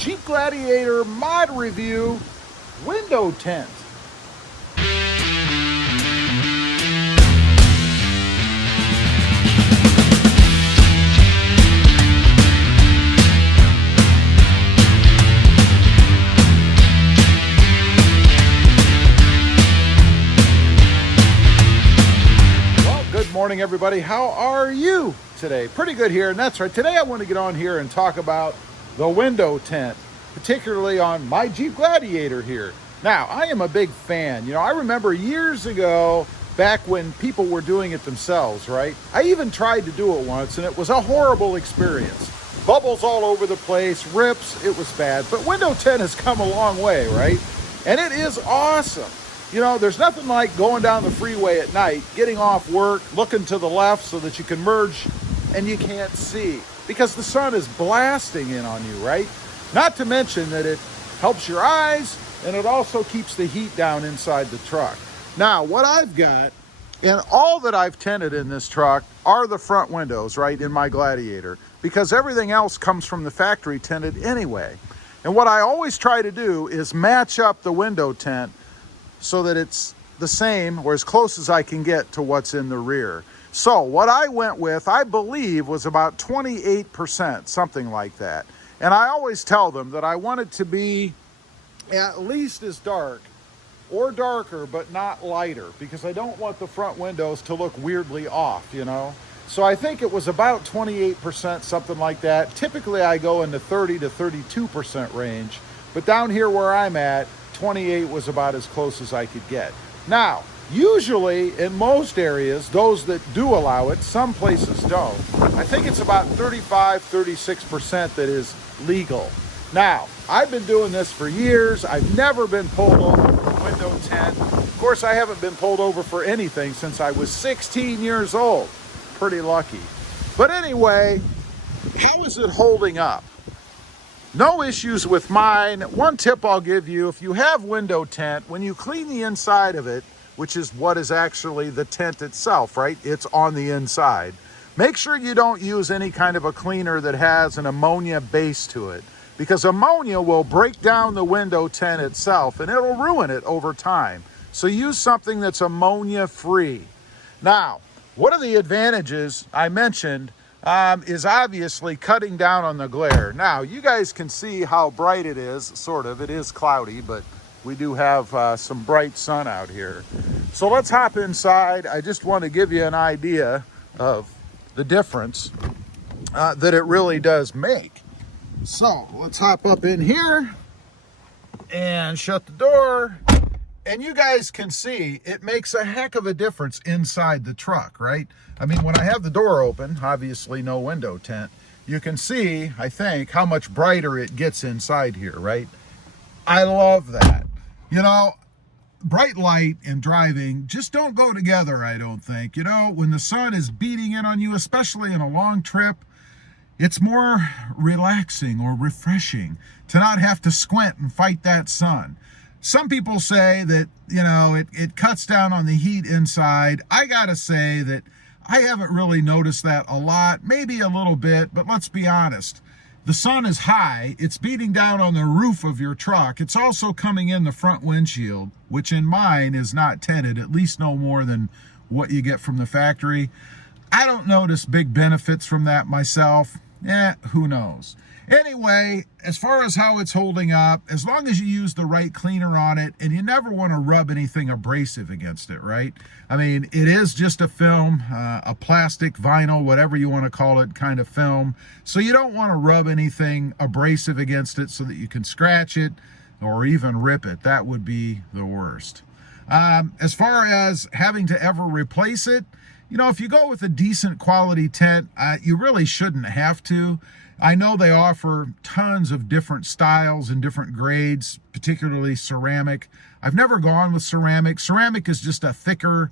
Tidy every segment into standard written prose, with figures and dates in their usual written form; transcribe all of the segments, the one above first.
Jeep Gladiator mod review window tint. Good morning, everybody. How are you today? Pretty good here, and that's right. Today I want to get on here and talk about the window tint, particularly on my Jeep Gladiator here. Now, I am a big fan. You know, I remember years ago, back when people were doing it themselves, right? I even tried to do it once, and it was a horrible experience. Bubbles all over the place, rips, it was bad. But window tint has come a long way, right? And it is awesome. You know, there's nothing like going down the freeway at night, getting off work, looking to the left so that you can merge and you can't see because the sun is blasting in on you, right? Not to mention that it helps your eyes and it also keeps the heat down inside the truck. Now, what I've got and all that I've tinted in this truck are the front windows, right, in my Gladiator, because everything else comes from the factory tinted anyway. And what I always try to do is match up the window tint so that it's the same or as close as I can get to what's in the rear. So what I went with, I believe, was about 28%, something like that. And I always tell them that I want it to be at least as dark or darker, but not lighter, because I don't want the front windows to look weirdly off, you know? So I think it was about 28%, something like that. Typically I go in the 30 to 32% range, but down here where I'm at, 28 was about as close as I could get. Now, usually in most areas, those that do allow it, some places don't. I think it's about 35, 36% that is legal. Now, I've been doing this for years. I've never been pulled over for window tint. Of course, I haven't been pulled over for anything since I was 16 years old. Pretty lucky. But anyway, how is it holding up? No issues with mine. One tip I'll give you, if you have window tint, when you clean the inside of it, which is what is actually the tint itself, right? It's on the inside. Make sure you don't use any kind of a cleaner that has an ammonia base to it, because ammonia will break down the window tint itself and it'll ruin it over time. So use something that's ammonia free. Now, what are the advantages I mentioned? Is obviously cutting down on the glare. Now, you guys can see how bright it is, sort of. It is cloudy, but we do have some bright sun out here. So let's hop inside. I just want to give you an idea of the difference that it really does make. So let's hop up in here and shut the door. And you guys can see it makes a heck of a difference inside the truck, right? I mean, when I have the door open, obviously no window tint, you can see, I think, how much brighter it gets inside here, right? I love that. You know, bright light and driving just don't go together, I don't think. You know, when the sun is beating in on you, especially in a long trip, it's more relaxing or refreshing to not have to squint and fight that sun. Some people say that, you know, it cuts down on the heat inside. I gotta say that I haven't really noticed that a lot, maybe a little bit, but let's be honest. The sun is high, it's beating down on the roof of your truck. It's also coming in the front windshield, which in mine is not tinted, at least no more than what you get from the factory. I don't notice big benefits from that myself. Who knows? Anyway, as far as how it's holding up, as long as you use the right cleaner on it, and you never want to rub anything abrasive against it, right? I mean, it is just a film, a plastic, vinyl, whatever you want to call it, kind of film. So you don't want to rub anything abrasive against it so that you can scratch it or even rip it. That would be the worst. As far as having to ever replace it, you know, if you go with a decent quality tint, you really shouldn't have to. I know they offer tons of different styles and different grades, particularly ceramic. I've never gone with ceramic. Ceramic is just a thicker,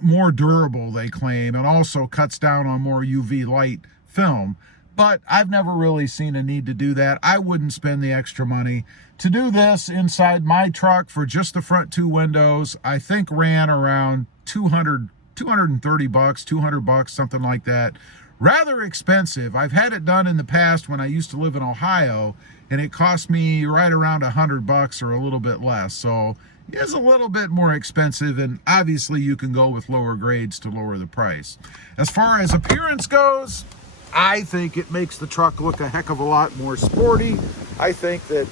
more durable, they claim, and also cuts down on more UV light film. But I've never really seen a need to do that. I wouldn't spend the extra money. To do this inside my truck for just the front two windows, I think ran around $200 230 bucks, 200 bucks, something like that. Rather expensive. I've had it done in the past when I used to live in Ohio, and it cost me right around 100 bucks or a little bit less. So it's a little bit more expensive, and obviously you can go with lower grades to lower the price. As far as appearance goes, I think it makes the truck look a heck of a lot more sporty. I think that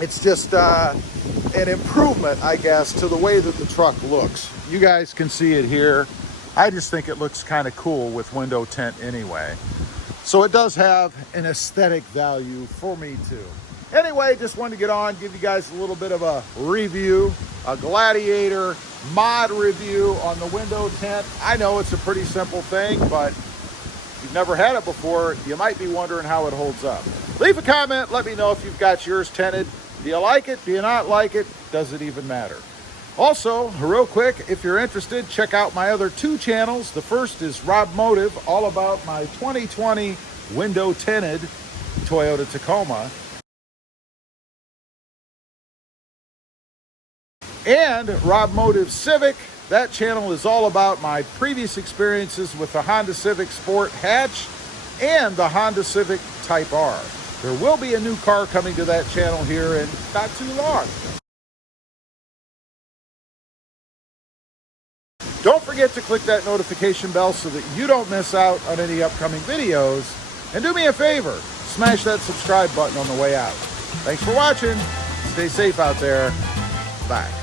it's just an improvement, I guess, to the way that the truck looks. You guys can see it here. I just think it looks kind of cool with window tint anyway. So it does have an aesthetic value for me too. Anyway, just wanted to get on, give you guys a little bit of a review, a Gladiator mod review on the window tint. I know it's a pretty simple thing, but if you've never had it before, you might be wondering how it holds up. Leave a comment, let me know if you've got yours tinted. Do you like it? Do you not like it? Does it even matter? Also, real quick, if you're interested, check out my other 2 channels. The first is Rob Motive, all about my 2020 window tinted Toyota Tacoma. And Rob Motive Civic, that channel is all about my previous experiences with the Honda Civic Sport Hatch and the Honda Civic Type R. There will be a new car coming to that channel here in not too long. Don't forget to click that notification bell so that you don't miss out on any upcoming videos. And do me a favor, smash that subscribe button on the way out. Thanks for watching. Stay safe out there. Bye.